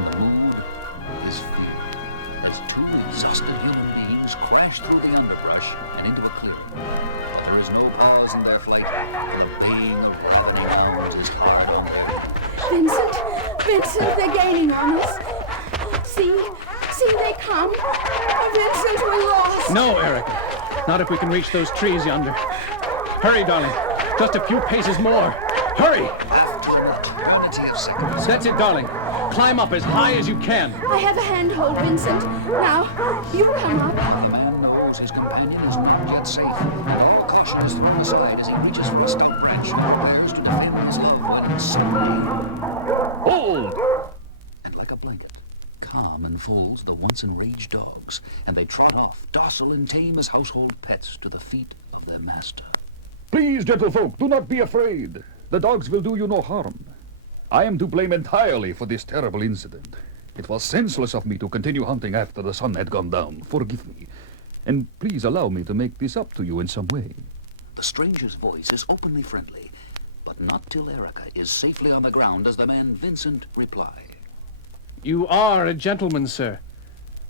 and the mood is fear as two exhausted human beings crash through the underbrush and into a clearing. There is no pause in their flight. The baying of ravening hounds is heard on their Vincent, they're gaining on us. See, they come. Oh, Vincent, we're lost. No, Erica. Not if we can reach those trees yonder. Hurry, darling. Just a few paces more. Hurry! After an eternity of seconds. That's it, darling. Climb up as high as you can. I have a handhold, Vincent. Now, you come up. The man knows his companion is not yet safe. All caution is thrown aside as he reaches for a stout branch and prepares to defend his loved one suddenly. Hold! And like a blanket, calm enfolds the once enraged dogs, and they trot off, docile and tame as household pets, to the feet of their master. Please, gentlefolk, do not be afraid. The dogs will do you no harm. I am to blame entirely for this terrible incident. It was senseless of me to continue hunting after the sun had gone down. Forgive me. And please allow me to make this up to you in some way. The stranger's voice is openly friendly, but not till Erica is safely on the ground does the man Vincent reply. You are a gentleman, sir.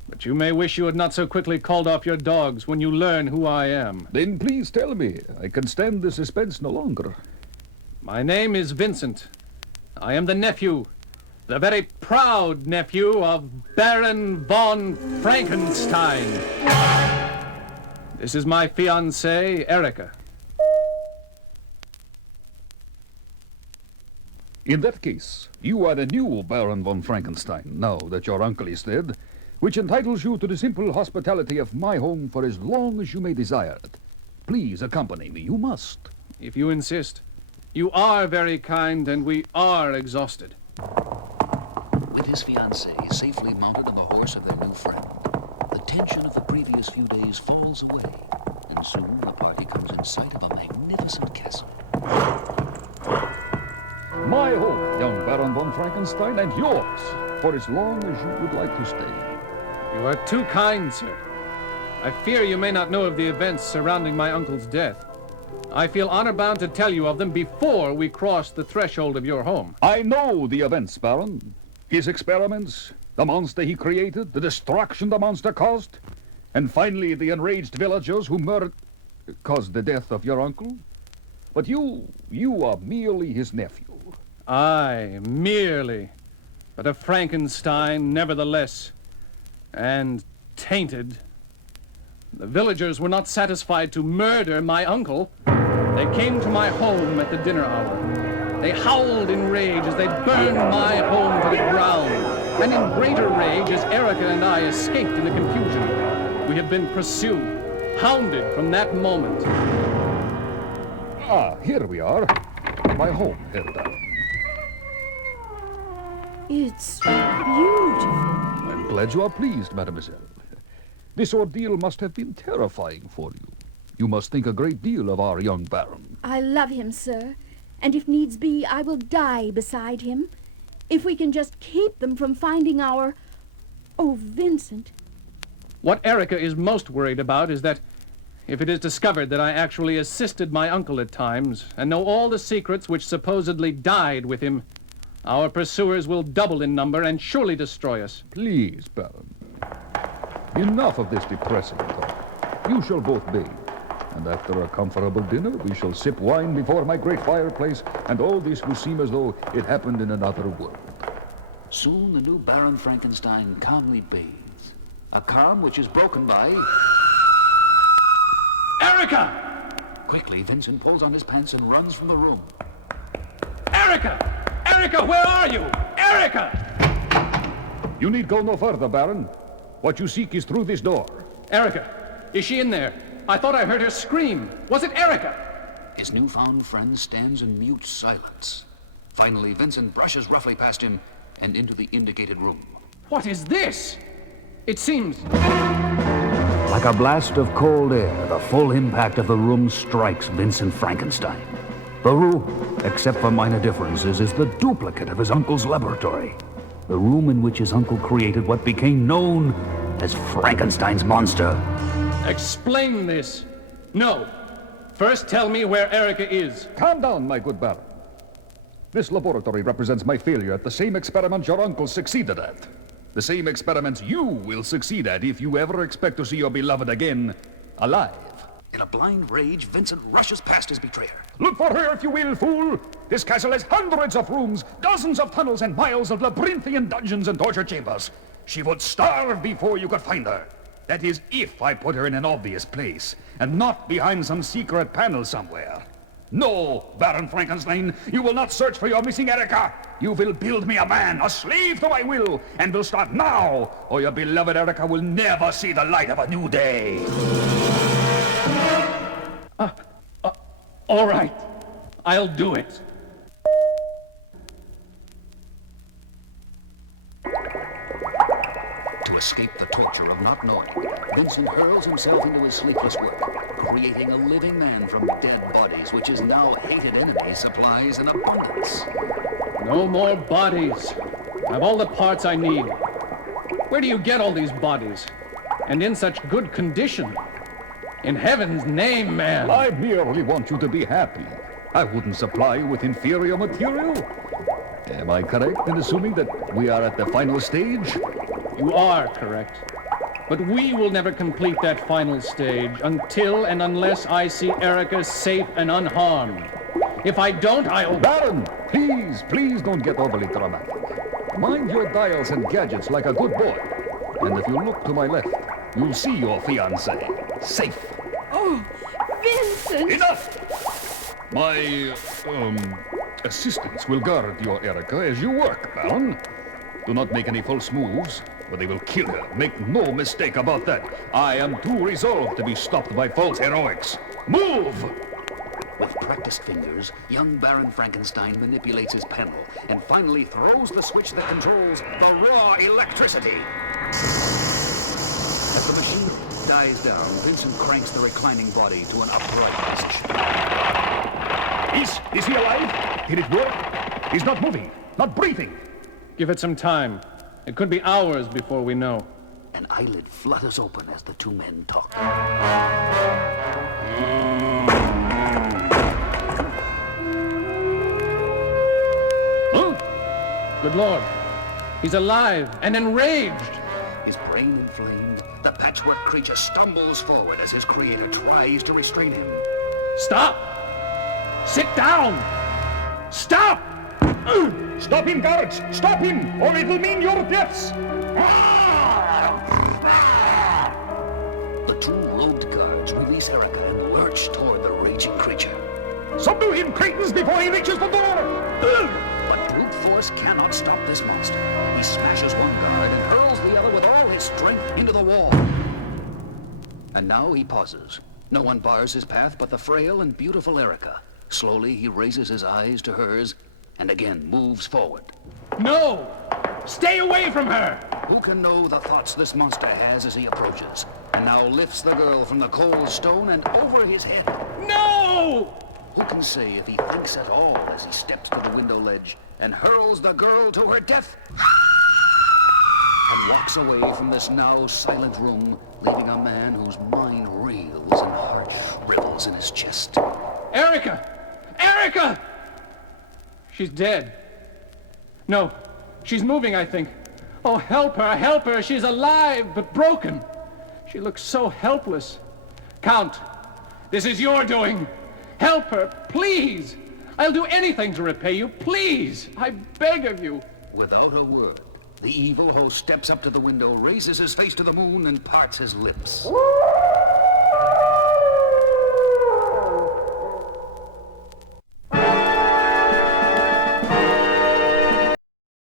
But you may wish you had not so quickly called off your dogs when you learn who I am. Then please tell me. I can stand the suspense no longer. My name is Vincent. I am the nephew, the very proud nephew of Baron von Frankenstein. This is my fiancée, Erica. In that case, you are the new Baron von Frankenstein, now that your uncle is dead, which entitles you to the simple hospitality of my home for as long as you may desire it. Please accompany me. You must. If you insist. You are very kind, and we are exhausted. With his fiancée safely mounted on the horse of their new friend, the tension of the previous few days falls away, and soon the party comes in sight of a magnificent castle. My home, young Baron von Frankenstein, and yours, for as long as you would like to stay. You are too kind, sir. I fear you may not know of the events surrounding my uncle's death. I feel honor-bound to tell you of them before we cross the threshold of your home. I know the events, Baron. His experiments, the monster he created, the destruction the monster caused, and finally the enraged villagers who caused the death of your uncle. But you are merely his nephew. Aye, merely. But a Frankenstein, nevertheless. And tainted. The villagers were not satisfied to murder my uncle. They came to my home at the dinner hour. They howled in rage as they burned my home to the ground. And in greater rage as Erica and I escaped in the confusion. We have been pursued, hounded from that moment. Ah, here we are. My home, Herr Baron. It's beautiful. I'm glad you are pleased, mademoiselle. This ordeal must have been terrifying for you. You must think a great deal of our young Baron. I love him, sir. And if needs be, I will die beside him. If we can just keep them from finding our... Oh, Vincent. What Erica is most worried about is that if it is discovered that I actually assisted my uncle at times and know all the secrets which supposedly died with him, our pursuers will double in number and surely destroy us. Please, Baron. Enough of this depressing talk. You shall both bathe, and after a comfortable dinner, we shall sip wine before my great fireplace, and all this will seem as though it happened in another world. Soon the new Baron Frankenstein calmly bathes, a calm which is broken by... Erica! Quickly, Vincent pulls on his pants and runs from the room. Erica! Erica, where are you? Erica! You need go no further, Baron. What you seek is through this door. Erica, is she in there? I thought I heard her scream. Was it Erica? His newfound friend stands in mute silence. Finally, Vincent brushes roughly past him and into the indicated room. What is this? It seems... Like a blast of cold air, the full impact of the room strikes Vincent Frankenstein. The room, except for minor differences, is the duplicate of his uncle's laboratory. The room in which his uncle created what became known as Frankenstein's monster. Explain this. No. First tell me where Erica is. Calm down, my good Baron. This laboratory represents my failure at the same experiment your uncle succeeded at. The same experiment you will succeed at if you ever expect to see your beloved again, alive. In a blind rage, Vincent rushes past his betrayer. Look for her if you will, fool! This castle has hundreds of rooms, dozens of tunnels, and miles of labyrinthian dungeons and torture chambers. She would starve before you could find her. That is, if I put her in an obvious place, and not behind some secret panel somewhere. No, Baron Frankenstein, you will not search for your missing Erica. You will build me a man, a slave to my will, and will start now, or your beloved Erica will never see the light of a new day. All right. I'll do it. To escape the torture of not knowing, Vincent hurls himself into his sleepless work, creating a living man from dead bodies, which his now hated enemy supplies in abundance. No more bodies. I have all the parts I need. Where do you get all these bodies? And in such good condition? In heaven's name, man! I merely want you to be happy. I wouldn't supply you with inferior material. Am I correct in assuming that we are at the final stage? You are correct. But we will never complete that final stage until and unless I see Erica safe and unharmed. If I don't, I'll... Baron, please don't get overly dramatic. Mind your dials and gadgets like a good boy. And if you look to my left, you'll see your fiancée. Safe. Oh, Vincent! Enough! My, assistants will guard your Erica as you work, Baron. Do not make any false moves, or they will kill her. Make no mistake about that. I am too resolved to be stopped by false heroics. Move! With practiced fingers, young Baron Frankenstein manipulates his panel and finally throws the switch that controls the raw electricity. As the machine dies down, Vincent cranks the reclining body to an upright position. Is he alive? Did it work? He's not moving, not breathing. Give it some time. It could be hours before we know. An eyelid flutters open as the two men talk. Huh? Good Lord. He's alive and enraged. His brain inflamed, the patchwork creature stumbles forward as his creator tries to restrain him. Stop! Sit down! Stop! Stop him, guards! Stop him, or it'll mean your deaths! The two robed guards release Erica and lurch toward the raging creature. Subdue him, Cretans, before he reaches the door! But brute force cannot stop this monster. He smashes one guard and hurls the other with all his strength into the wall. And now he pauses. No one bars his path but the frail and beautiful Erica. Slowly he raises his eyes to hers and again moves forward. No! Stay away from her! Who can know the thoughts this monster has as he approaches, and now lifts the girl from the cold stone and over his head? No! Who can say if he thinks at all as he steps to the window ledge and hurls the girl to her death? And walks away from this now silent room, leaving a man whose mind reels and heart shrivels in his chest. Erica! Erica! She's dead. No, she's moving, I think. Oh, help her, help her. She's alive, but broken. She looks so helpless. Count, this is your doing. Help her, please. I'll do anything to repay you, please. I beg of you. Without a word, the evil host steps up to the window, raises his face to the moon, and parts his lips.